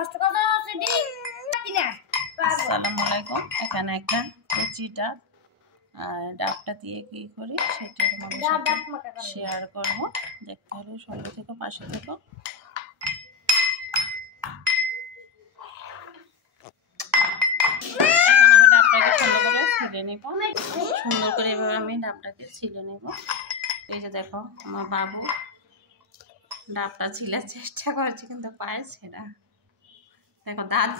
আসসালামু আলাইকুম। এখানে একটা কচিটা ডাবটা দিয়ে কি করি সেটা তোমাদের সাথে শেয়ার করবো। দেখতে হলে সঙ্গে থেকো, পাশে থেকো। এখন আমি ডাবটাকে সুন্দর করে ছিলে নেব। সুন্দর করে এভাবে আমি ডাবটাকে ছিলে নেব। এই যে দেখো আমার বাবু ডাবটা ছিলার চেষ্টা করছে কিন্তু পারছে না। দেখো দাঁত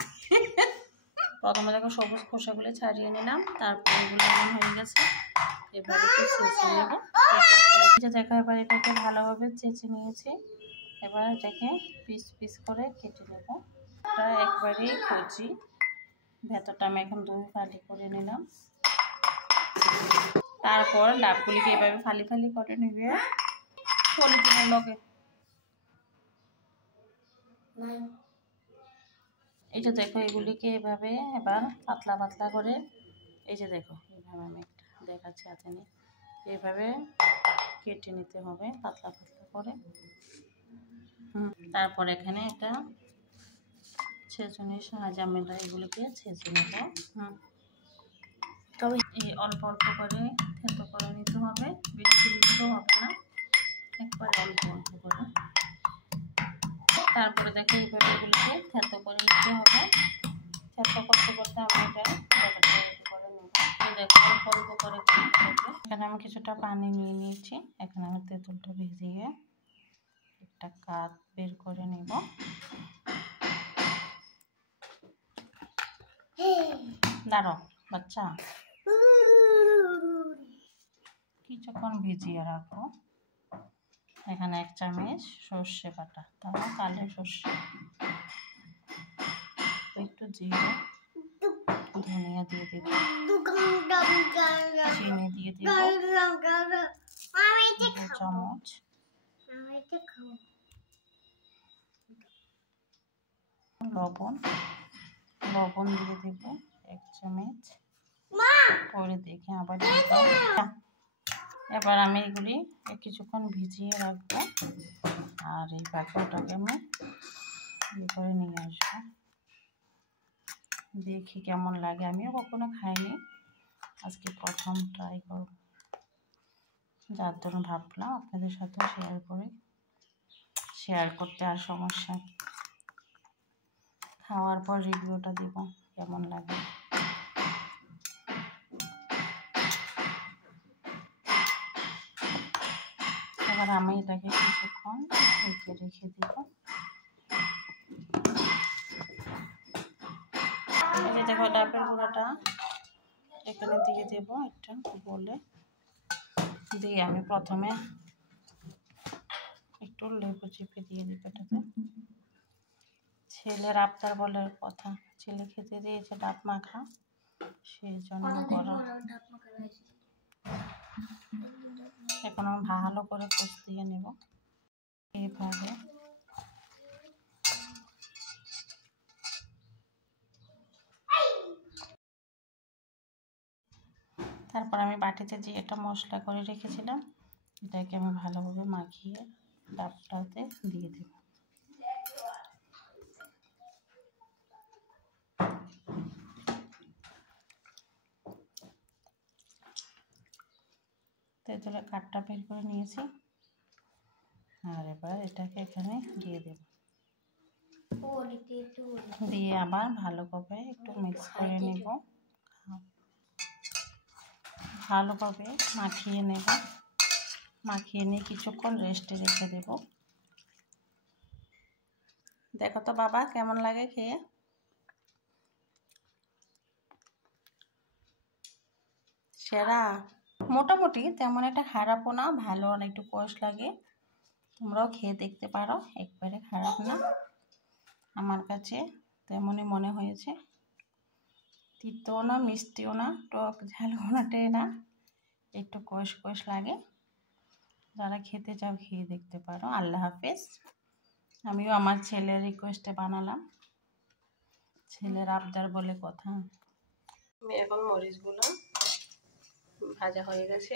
প্রথমে দেখো সবুজ খোসাগুলো ছাড়িয়ে নিলাম, তারপর এগুলো এমন হয়ে গেছে। এবার একটু চেঁচে নেব। দেখো এবার এটাকে ভালোভাবে চেঁচে নিয়েছি। এবার এটাকে পিস পিস করে কেটে নেব। এটা একবারেই কচি, ভেতরটা আমি এখন দুই ফালি করে নিলাম। তারপর ডাবগুলিকে এভাবে ফালি ফালি করে নেবে পলিথিনের লগে। এই যে দেখো এগুলিকে এভাবে এবার পাতলা পাতলা করে, এই যে দেখো এইভাবে আমি একটা দেখাচ্ছি হাতে নিয়ে, এইভাবে কেটে নিতে হবে পাতলা পাতলা করে। তারপর এখানে একটা ছেঁচুনির সাহায্যে আমি এগুলিকে ছেঁচে নেব। তবে এই অল্প অল্প করে থেতো করে নিতে হবে, বেশি দিতে হবে না, একবার অল্প অল্প করে। তারপরে দেখো এইভাবে এগুলিকে থেতো করে নিতে হবে। থেতো করতে করতে আমি এটা করে নেব। দেখো অল্প অল্প করে করতে হবে। এখানে আমি কিছুটা পানি নিয়ে নিয়েছি। এখানে আমি তেঁতুলটা ভিজিয়ে একটা কাপ বের করে নেব। দাঁড়াও বাচ্চা, কিছুক্ষণ ভিজিয়ে রাখো। এখানে 1 চামচ সর্ষে বাটা, তারপর কালো সর্ষে, একটু জিরে, ধনিয়া দিয়ে দিব, চিনি দিয়ে দিব 2 চামচ, লবণ দিয়ে দিব 1 চামচ। পরে দেখে আবার এবার আমি এগুলি কিছুক্ষণ ভিজিয়ে রাখবো। আর এই পাকোটাকে আমি করে নিয়ে আসবো, দেখি কেমন লাগে। আমিও কখনো খাইনি, আজকে প্রথম ট্রাই করব, যার জন্য ভাবলাম আপনাদের সাথে শেয়ার করতে। আর সমস্যা খাওয়ার পর রিভিউটা দিব কেমন লাগে। এবার আমি এটাকে কিছুক্ষণ রেখে দিব। এই দেখো ডাবের গুঁড়াটা এখানে দিয়ে দেবো একটা বলে দিয়ে আমি প্রথমে একটু লেবু চিপে দিয়ে দিব এটাতে। ছেলের আবদার বলে কথা, ছেলে খেতে দিয়েছে ডাব মাখা, সেই জন্য করা। এখন আমি ভালো করে কষিয়ে নেব এইভাবে। তারপর আমি বাটিতে যে একটা মশলা করে রেখেছিলাম এটাকে আমি ভালোভাবে মাখিয়ে ডাবটাতে দিয়ে দেব। তেঁতুলের কাঠটা বের করে নিয়েছি। আর এবার এটাকে এখানে দিয়ে দেব, দিয়ে আবার ভালোভাবে একটু মিক্স করে নেব, ভালোভাবে মাখিয়ে নেব। মাখিয়ে নিয়ে কিছুক্ষণ রেস্টে রেখে দেব। দেখো তো বাবা কেমন লাগে খেয়ে। সেরা, মোটামুটি তেমন একটা খারাপও না, ভালো না, একটু কষ লাগে। তোমরাও খেয়ে দেখতে পারো, একবারে খারাপ না, আমার কাছে তেমনই মনে হয়েছে। তিতও না, মিষ্টিও না, টক ঝালটাই না, একটু কষ কষ লাগে। যারা খেতে চাও খেয়ে দেখতে পারো। আল্লাহ হাফেজ। আমিও আমার ছেলের রিকোয়েস্টে বানালাম, ছেলের আবদার বলে কথা। আমি এখন মরিচগুলো ভাজা হয়ে গেছে,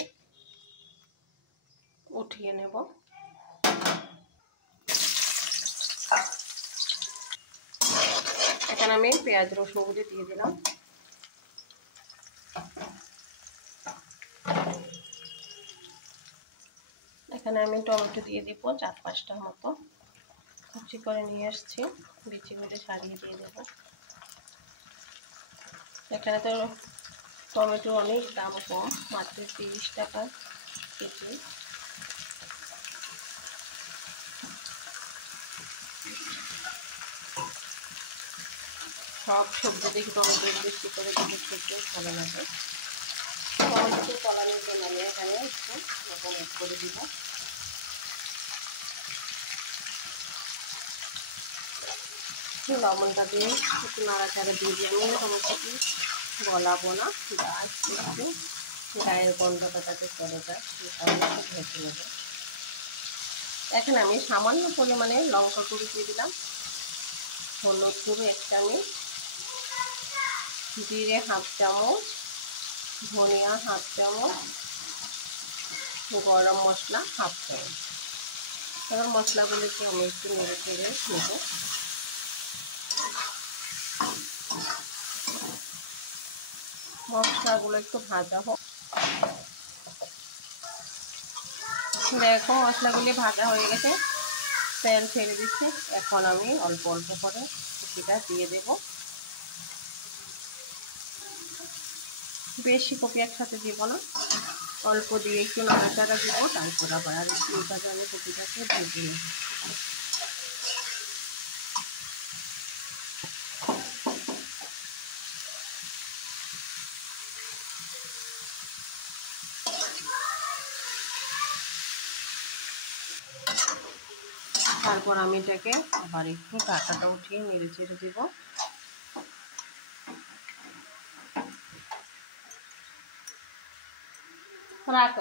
উঠিয়ে নেব। এখানে আমি পেঁয়াজ রসুনগুলি দিয়ে দিলাম। এখানে আমি টমেটো দিয়ে দিব 4-5টার মতো, কুচি করে নিয়ে আসছি, বিচিগুলি ছাড়িয়ে দিয়ে দেব। এখানে তো টমেটো অনেক দাম কম, মাত্র 30 টাকা কেজি। সব সবজি থেকে টমেটো বেশি করে দিতে খেতে ভালো লাগে। টমেটো কলানোর জন্য আমি এখানে একটু লবণ অ্যাড করে দিব। লবণটা দিয়ে একটু নাড়াচাড়া দিয়ে দিয়ে আমি টমেটোটি গলাবো না, জাস্ট একটু গায়ের গন্ধটা যাতে চলে যায় সেই কারণে ভেজে নেব। এখানে আমি সামান্য পরিমাণে লঙ্কা গুঁড়ো দিয়ে দিলাম, হলুদ গুঁড়ো 1 চামচ, জিরে 1/2 চামচ, ধনিয়া 1/2 চামচ, গরম মশলা 1/2 চামচ। এবার মশলাগুলোকে আমি একটু নেড়ে চেড়ে নেব। মশলাগুলো একটু ভাজা হোক। দেখো মশলাগুলি ভাজা হয়ে গেছে, তেল ছেড়ে দিচ্ছে। এখন আমি অল্প অল্প করে কপিটা দিয়ে দেব। বেশি কপি একসাথে দিব না, অল্প দিয়ে একটু নাড়াচাড়া দিব, তারপর আবার আর একটু উল্টাতে আমি কপিটাকে ভেজে নেব। তারপর আমি এটাকে আবার একটু ঢাকাটা উঠিয়ে নেড়ে চেড়ে দেব। রাখ